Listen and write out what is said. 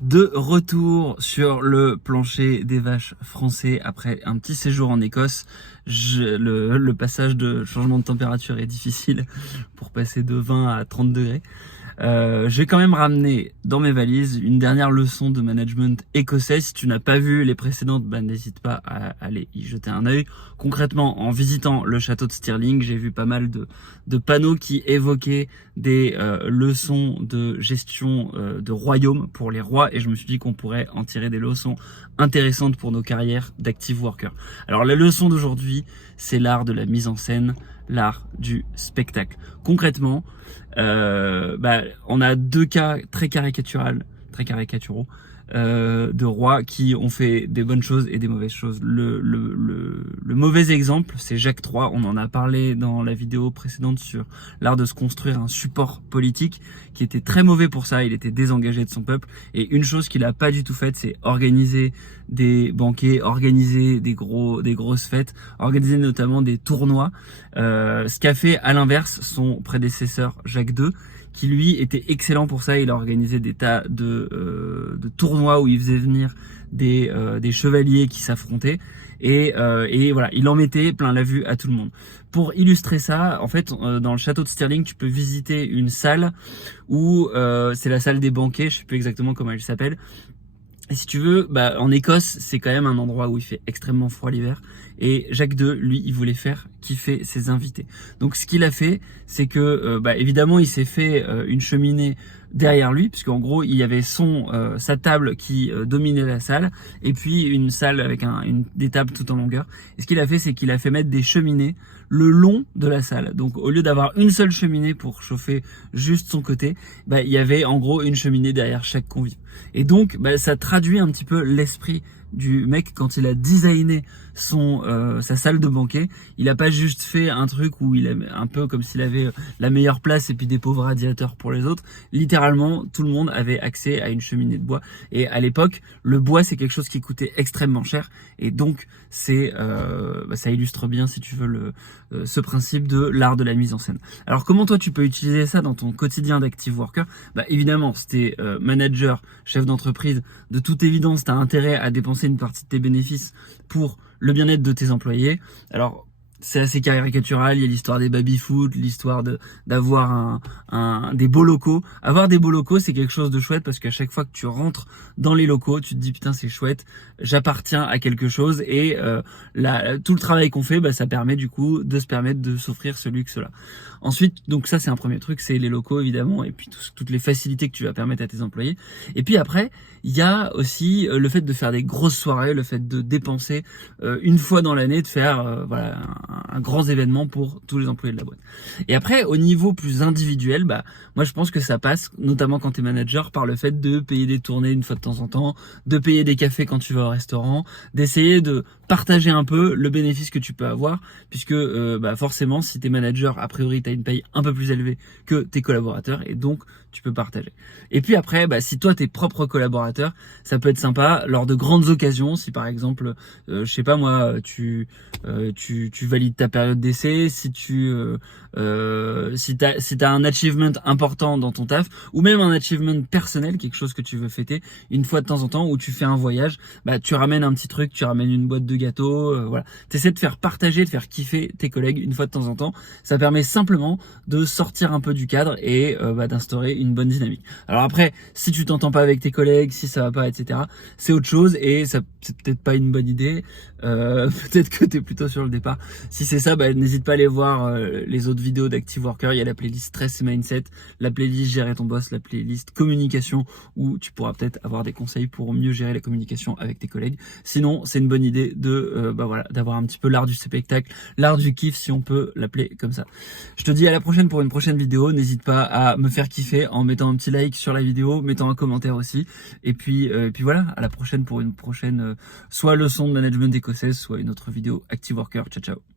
De retour sur le plancher des vaches français après un petit séjour en Écosse. Le passage de changement de température est difficile pour passer de 20 à 30 degrés. J'ai quand même ramené dans mes valises une dernière leçon de management écossais. Si tu n'as pas vu les précédentes, n'hésite pas à aller y jeter un œil. Concrètement, en visitant le château de Stirling, j'ai vu pas mal de panneaux qui évoquaient des leçons de gestion de royaume pour les rois, et je me suis dit qu'on pourrait en tirer des leçons intéressantes pour nos carrières d'active worker. Alors la leçon d'aujourd'hui, c'est l'art de la mise en scène, l'art du spectacle. Concrètement, on a deux cas très caricaturaux de rois qui ont fait des bonnes choses et des mauvaises choses. Le mauvais exemple, c'est Jacques III. On en a parlé dans la vidéo précédente sur l'art de se construire un support politique, qui était très mauvais pour ça. Il était désengagé de son peuple. Et une chose qu'il a pas du tout faite, c'est organiser des banquets, organiser des grosses fêtes, organiser notamment des tournois. Ce qu'a fait à l'inverse son prédécesseur Jacques II, qui lui était excellent pour ça. Il a organisé des tas de tournois où il faisait venir des chevaliers qui s'affrontaient, et voilà, il en mettait plein la vue à tout le monde. Pour illustrer ça, en fait, dans le château de Stirling, tu peux visiter une salle où c'est la salle des banquets, je sais plus exactement comment elle s'appelle. Et si tu veux, en Écosse, c'est quand même un endroit où il fait extrêmement froid l'hiver. Et Jacques II, lui, il voulait faire kiffer ses invités. Donc, ce qu'il a fait, c'est que, évidemment, il s'est fait une cheminée derrière lui, puisqu'en gros, il y avait sa table qui dominait la salle, et puis une salle avec des tables tout en longueur. Et ce qu'il a fait, c'est qu'il a fait mettre des cheminées le long de la salle. Donc, au lieu d'avoir une seule cheminée pour chauffer juste son côté, il y avait en gros une cheminée derrière chaque convive. Et donc, ça traduit un petit peu l'esprit du mec quand il a designé sa salle de banquet. Il a pas juste fait un truc où il a un peu comme s'il avait la meilleure place et puis des pauvres radiateurs pour les autres. Littéralement, tout le monde avait accès à une cheminée de bois. Et à l'époque, le bois, c'est quelque chose qui coûtait extrêmement cher. Et donc, ça illustre bien, si tu veux, ce principe de l'art de la mise en scène. Alors, comment toi, tu peux utiliser ça dans ton quotidien d'active worker? Évidemment, si t'es manager, chef d'entreprise, de toute évidence, tu as intérêt à dépenser une partie de tes bénéfices pour le bien-être de tes employés. Alors, c'est assez caricatural, il y a l'histoire des baby-foot, l'histoire d'avoir des beaux locaux. Avoir des beaux locaux, c'est quelque chose de chouette, parce qu'à chaque fois que tu rentres dans les locaux, tu te dis putain, c'est chouette, j'appartiens à quelque chose, et tout le travail qu'on fait, ça permet du coup de se permettre de s'offrir ce luxe-là. Ensuite, donc ça, c'est un premier truc, c'est les locaux évidemment, et puis toutes les facilités que tu vas permettre à tes employés. Et puis après, il y a aussi le fait de faire des grosses soirées, le fait de dépenser une fois dans l'année, de faire un grand événement pour tous les employés de la boîte. Et après, au niveau plus individuel, moi je pense que ça passe, notamment quand tu es manager, par le fait de payer des tournées une fois de temps en temps, de payer des cafés quand tu vas au restaurant, d'essayer de partager un peu le bénéfice que tu peux avoir, puisque forcément, si tu es manager, a priori tu as une paye un peu plus élevée que tes collaborateurs, et donc tu peux partager. Et puis après, si toi t'es propre collaborateur, ça peut être sympa lors de grandes occasions, si par exemple, je sais pas moi, tu valides ta période d'essai, si t'as un achievement important dans ton taf, ou même un achievement personnel, quelque chose que tu veux fêter une fois de temps en temps, où tu fais un voyage, tu ramènes un petit truc, tu ramènes une boîte de gâteaux, voilà. T'essaies de faire partager, de faire kiffer tes collègues une fois de temps en temps. Ça permet simplement de sortir un peu du cadre et d'instaurer une bonne dynamique. Alors après, si tu t'entends pas avec tes collègues, si ça va pas, etc., c'est autre chose, et ça c'est peut-être pas une bonne idée. Peut-être que t'es plutôt sur le départ. Si c'est ça, n'hésite pas à aller voir les autres vidéos d'Active Worker. Il y a la playlist stress et mindset, la playlist gérer ton boss, la playlist communication, où tu pourras peut-être avoir des conseils pour mieux gérer la communication avec tes collègues. Sinon, c'est une bonne idée d'avoir un petit peu l'art du spectacle, l'art du kiff, si on peut l'appeler comme ça. Je te dis à la prochaine pour une prochaine vidéo. N'hésite pas à me faire kiffer en mettant un petit like sur la vidéo, mettant un commentaire aussi. Et puis voilà, à la prochaine pour une prochaine soit leçon de management écossaise, soit une autre vidéo Active Worker. Ciao ciao.